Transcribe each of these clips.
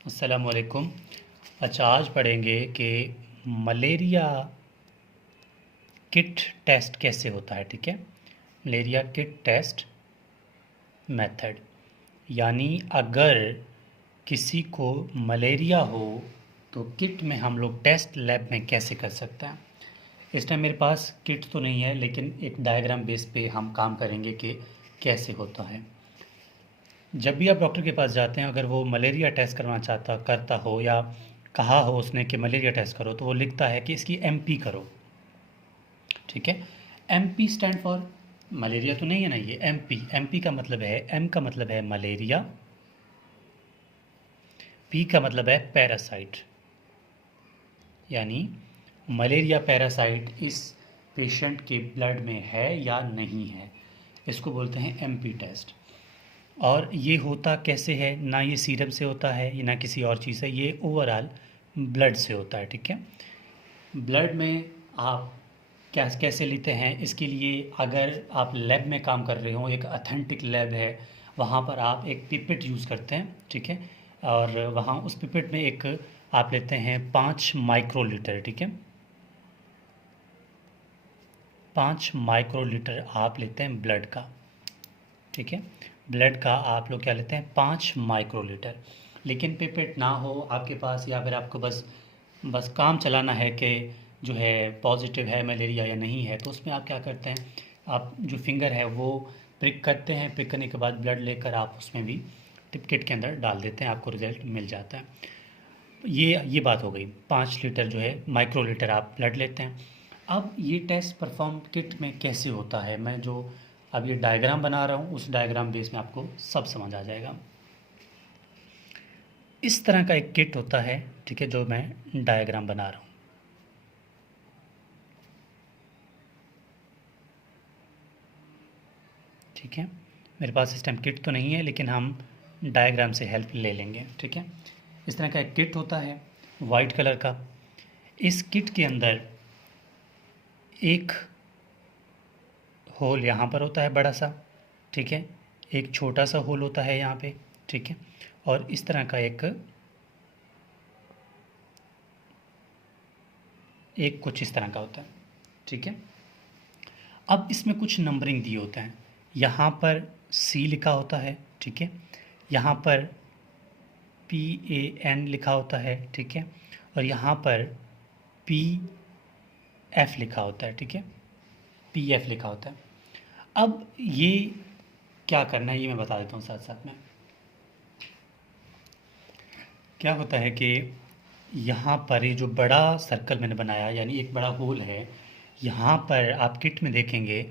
अस्सलाम वालेकुम। अच्छा, आज पढ़ेंगे कि मलेरिया किट टेस्ट कैसे होता है। ठीक है, मलेरिया किट टेस्ट मेथड, यानी अगर किसी को मलेरिया हो तो किट में हम लोग टेस्ट लैब में कैसे कर सकते हैं। इस टाइम मेरे पास किट तो नहीं है, लेकिन एक डायग्राम बेस पे हम काम करेंगे कि कैसे होता है। जब भी आप डॉक्टर के पास जाते हैं, अगर वो मलेरिया टेस्ट करता हो या कहा हो उसने कि मलेरिया टेस्ट करो, तो वो लिखता है कि इसकी एमपी करो। ठीक है, एमपी स्टैंड फॉर मलेरिया तो नहीं है ना, ये एमपी। एमपी का मतलब है, एम का मतलब है मलेरिया, पी का मतलब है पैरासाइट, यानी मलेरिया पैरासाइट इस पेशेंट के ब्लड में है या नहीं है, इसको बोलते हैं एमपी टेस्ट। और ये होता कैसे है, ना ये सीरम से होता है ना किसी और चीज़ से, ये ओवरऑल ब्लड से होता है। ठीक है, ब्लड में आप क्या कैसे लेते हैं, इसके लिए अगर आप लैब में काम कर रहे हो, एक अथेंटिक लैब है, वहाँ पर आप एक पिपेट यूज़ करते हैं। ठीक है, और वहाँ उस पिपेट में एक आप लेते हैं 5 माइक्रोलीटर। ठीक है, 5 माइक्रोलीटर आप लेते हैं ब्लड का। ठीक है, ब्लड का आप लोग क्या लेते हैं, 5 माइक्रोलीटर। लेकिन पिपेट ना हो आपके पास, या फिर आपको बस बस काम चलाना है कि जो है पॉजिटिव है मलेरिया या नहीं है, तो उसमें आप क्या करते हैं, आप जो फिंगर है वो प्रिक करते हैं। प्रिक करने के बाद ब्लड लेकर आप उसमें भी टिप किट के अंदर डाल देते हैं, आपको रिजल्ट मिल जाता है। ये बात हो गई, 5 लीटर जो है माइक्रोलीटर आप ब्लड लेते हैं। अब ये टेस्ट परफॉर्म किट में कैसे होता है, मैं जो अब ये डायग्राम बना रहा हूँ, उस डायग्राम बेस में आपको सब समझ आ जाएगा। इस तरह का एक किट होता है। ठीक है, जो मैं डायग्राम बना रहा हूँ। ठीक है, मेरे पास इस टाइम किट तो नहीं है, लेकिन हम डायग्राम से हेल्प ले लेंगे। ठीक है, इस तरह का एक किट होता है वाइट कलर का। इस किट के अंदर एक होल यहाँ पर होता है बड़ा सा। ठीक है, एक छोटा सा होल होता है यहाँ पे। ठीक है, और इस तरह का एक कुछ इस तरह का होता है। ठीक है, अब इसमें कुछ नंबरिंग दिए होते हैं। यहाँ पर सी लिखा होता है। ठीक है, यहाँ पर PAN लिखा होता है। ठीक है, और यहाँ पर PF लिखा होता है। ठीक है, PF लिखा होता है। अब ये क्या करना है, ये मैं बता देता हूँ साथ साथ में। क्या होता है कि यहाँ पर ये जो बड़ा सर्कल मैंने बनाया, यानी एक बड़ा होल है, यहाँ पर आप किट में देखेंगे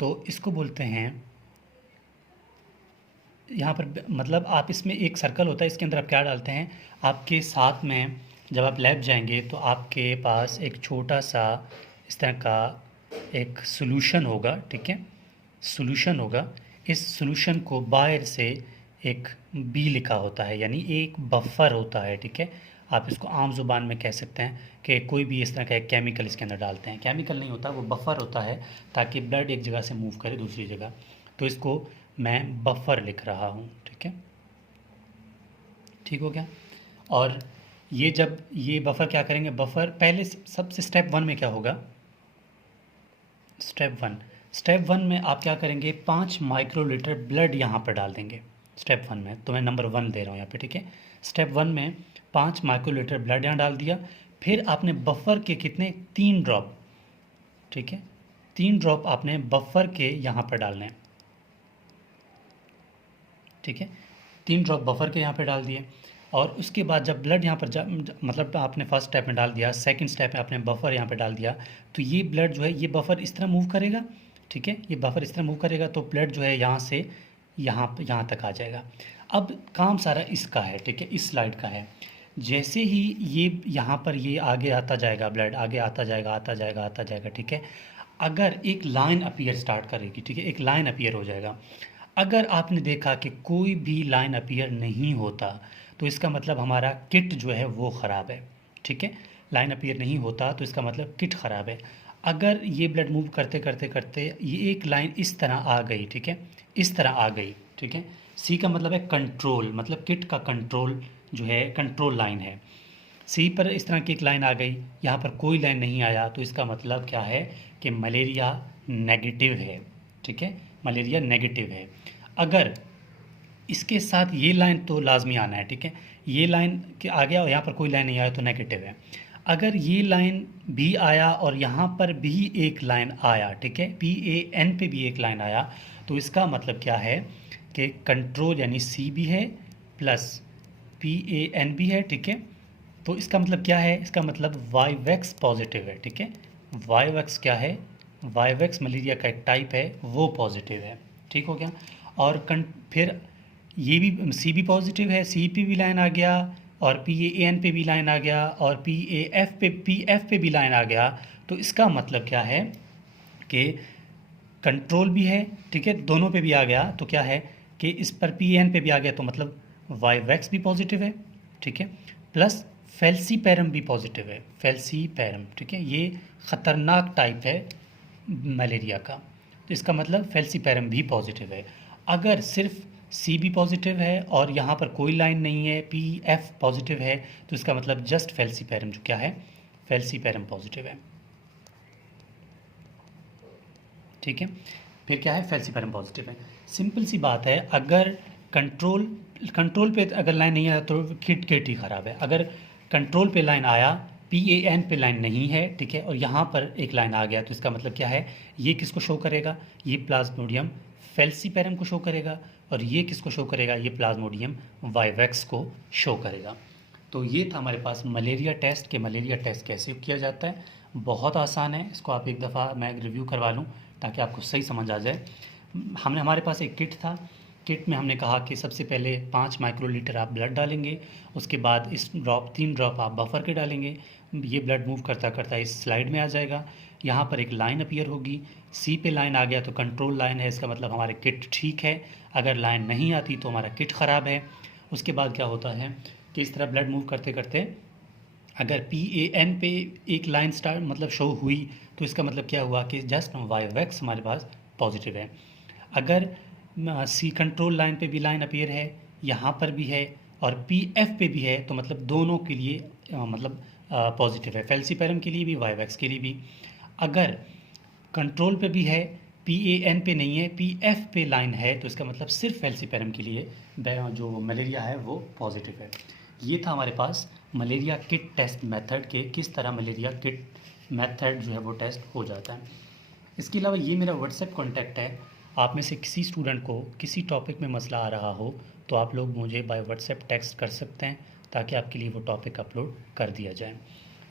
तो इसको बोलते हैं, यहाँ पर मतलब आप इसमें एक सर्कल होता है, इसके अंदर आप क्या डालते हैं, आपके साथ में जब आप लैब जाएंगे तो आपके पास एक छोटा सा इस तरह का एक सॉल्यूशन होगा। ठीक है, सॉल्यूशन होगा। इस सॉल्यूशन को बाहर से एक बी लिखा होता है, यानी एक बफर होता है। ठीक है, आप इसको आम ज़ुबान में कह सकते हैं कि कोई भी इस तरह का एक केमिकल इसके अंदर डालते हैं। केमिकल नहीं होता, वो बफर होता है, ताकि ब्लड एक जगह से मूव करे दूसरी जगह। तो इसको मैं बफर लिख रहा हूँ। ठीक है, ठीक हो गया। और ये जब ये बफर क्या करेंगे, बफर पहले सबसे स्टेप 1 में क्या होगा, स्टेप वन में आप क्या करेंगे, 5 माइक्रोलीटर ब्लड यहाँ पर डाल देंगे। स्टेप 1 में तो मैं नंबर 1 दे रहा हूँ यहाँ पे। ठीक है, स्टेप 1 में 5 माइक्रोलीटर ब्लड यहाँ डाल दिया। फिर आपने बफर के कितने, 3 ड्रॉप। ठीक है, 3 ड्रॉप आपने बफर के यहाँ पर डालने हैं। ठीक है, 3 ड्रॉप बफर के यहाँ पे डाल दिए। और उसके बाद जब ब्लड यहाँ पर मतलब आपने फर्स्ट स्टेप में डाल दिया, सेकंड स्टेप में आपने बफर यहाँ पे डाल दिया, तो ये ब्लड जो है ये बफर इस तरह मूव करेगा। ठीक है, ये बफर इस तरह मूव करेगा तो ब्लड जो है यहाँ से यहाँ तक आ जाएगा। अब काम सारा इसका है। ठीक है, इस स्लाइड का है। जैसे ही ये यहाँ पर ये आगे आता जाएगा, ब्लड आगे आता जाएगा आता जाएगा आता जाएगा। ठीक है, अगर एक लाइन अपीयर स्टार्ट करेगी, ठीक है, एक लाइन अपीयर हो जाएगा। अगर आपने देखा कि कोई भी लाइन अपीयर नहीं होता, तो इसका मतलब हमारा किट जो है वो ख़राब है। ठीक है, लाइन अपीयर नहीं होता तो इसका मतलब किट ख़राब है। अगर ये ब्लड मूव करते करते करते ये एक लाइन इस तरह आ गई, ठीक है, इस तरह आ गई। ठीक है, सी का मतलब है कंट्रोल, मतलब किट का कंट्रोल जो है कंट्रोल लाइन है। सी पर इस तरह की एक लाइन आ गई, यहाँ पर कोई लाइन नहीं आया, तो इसका मतलब क्या है कि मलेरिया नेगेटिव है। ठीक है, मलेरिया नेगेटिव है। अगर इसके साथ ये लाइन तो लाजमी आना है, ठीक है, ये लाइन के आ गया और यहाँ पर कोई लाइन नहीं आया तो नेगेटिव है। अगर ये लाइन भी आया और यहाँ पर भी एक लाइन आया, ठीक है, PAN पे भी एक लाइन आया, तो इसका मतलब क्या है कि कंट्रोल यानी C भी है प्लस PAN भी है, ठीक है। तो इसका मतलब क्या है, इसका मतलब वाईवैक्स पॉजिटिव है, ठीक है। वाईवैक्स क्या है, वाईवैक्स मलेरिया का एक टाइप है, वो पॉजिटिव है। ठीक हो गया। और फिर ये भी सी भी पॉजिटिव है, सी पे भी लाइन आ गया और PAN पे भी लाइन आ गया और PF पे भी लाइन आ गया, तो इसका मतलब क्या है कि कंट्रोल भी है, ठीक है, दोनों पे भी आ गया, तो क्या है कि इस पर PAN पे भी आ गया, तो मतलब वाईवैक्स भी पॉजिटिव है, ठीक है, प्लस फेल्सीपैरम भी पॉजिटिव है, फेल्सीपैरम, ठीक है, ये ख़तरनाक टाइप है मलेरिया का, तो इसका मतलब फेल्सीपैरम भी पॉजिटिव है। अगर सिर्फ सी भी पॉजिटिव है और यहाँ पर कोई लाइन नहीं है, PF पॉजिटिव है, तो इसका मतलब जस्ट फेल्सीपैरम जो क्या है, फेल्सीपैरम पॉजिटिव है। ठीक है, फिर क्या है, फेल्सीपैरम पॉजिटिव है। सिंपल सी बात है, अगर कंट्रोल पे अगर लाइन नहीं आया तो किट ही ख़राब है। अगर कंट्रोल पे लाइन आया, PAN पे लाइन नहीं है, ठीक है, और यहाँ पर एक लाइन आ गया, तो इसका मतलब क्या है, ये किसको शो करेगा, ये प्लाज्मोडियम फेल्सीपैरम को शो करेगा, और ये किसको शो करेगा, ये प्लाज्मोडियम वाईवैक्स को शो करेगा। तो ये था हमारे पास मलेरिया टेस्ट के मलेरिया टेस्ट कैसे किया जाता है। बहुत आसान है, इसको आप एक दफ़ा मैं रिव्यू करवा लूँ ताकि आपको सही समझ आ जाए। हमारे पास एक किट था, किट में हमने कहा कि सबसे पहले 5 माइक्रोलीटर आप ब्लड डालेंगे, उसके बाद इस 3 ड्रॉप आप बफर के डालेंगे, ये ब्लड मूव करता करता इस स्लाइड में आ जाएगा, यहाँ पर एक लाइन अपीयर होगी, सी पे लाइन आ गया तो कंट्रोल लाइन है, इसका मतलब हमारे किट ठीक है, अगर लाइन नहीं आती तो हमारा किट ख़राब है। उसके बाद क्या होता है कि इस तरह ब्लड मूव करते करते अगर PAN पे एक लाइन स्टार्ट मतलब शो हुई, तो इसका मतलब क्या हुआ कि जस्ट वाईवैक्स हमारे पास पॉजिटिव है। अगर सी कंट्रोल लाइन पे भी लाइन अपीयर है, यहाँ पर भी है और PF पे भी है, तो मतलब दोनों के लिए मतलब पॉजिटिव है, फेल्सीपैरम के लिए भी वाईवैक्स के लिए भी। अगर कंट्रोल पे भी है, PAN पे नहीं है, PF पे लाइन है, तो इसका मतलब सिर्फ फेल्सीपैरम के लिए जो मलेरिया है वो पॉजिटिव है। ये था हमारे पास मलेरिया किट टेस्ट मेथड के किस तरह मलेरिया किट मेथड जो है वो टेस्ट हो जाता है। इसके अलावा ये मेरा व्हाट्सएप कॉन्टैक्ट है, आप में से किसी स्टूडेंट को किसी टॉपिक में मसला आ रहा हो तो आप लोग मुझे बाय व्हाट्सएप टेक्स्ट कर सकते हैं ताकि आपके लिए वो टॉपिक अपलोड कर दिया जाए।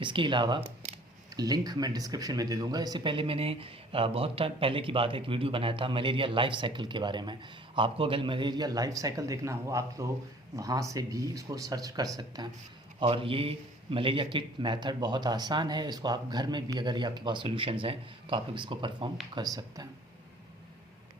इसके अलावा लिंक मैं डिस्क्रिप्शन में दे दूंगा। इससे पहले मैंने बहुत टाइम पहले की बात है एक वीडियो बनाया था मलेरिया लाइफ साइकिल के बारे में। आपको अगर मलेरिया लाइफ साइकिल देखना हो आप लोग वहाँ से भी इसको सर्च कर सकते हैं। और ये मलेरिया किट मेथड बहुत आसान है, इसको आप घर में भी अगर ये आपके पास सॉल्यूशंस हैं तो आप लोग इसको परफॉर्म कर सकते हैं।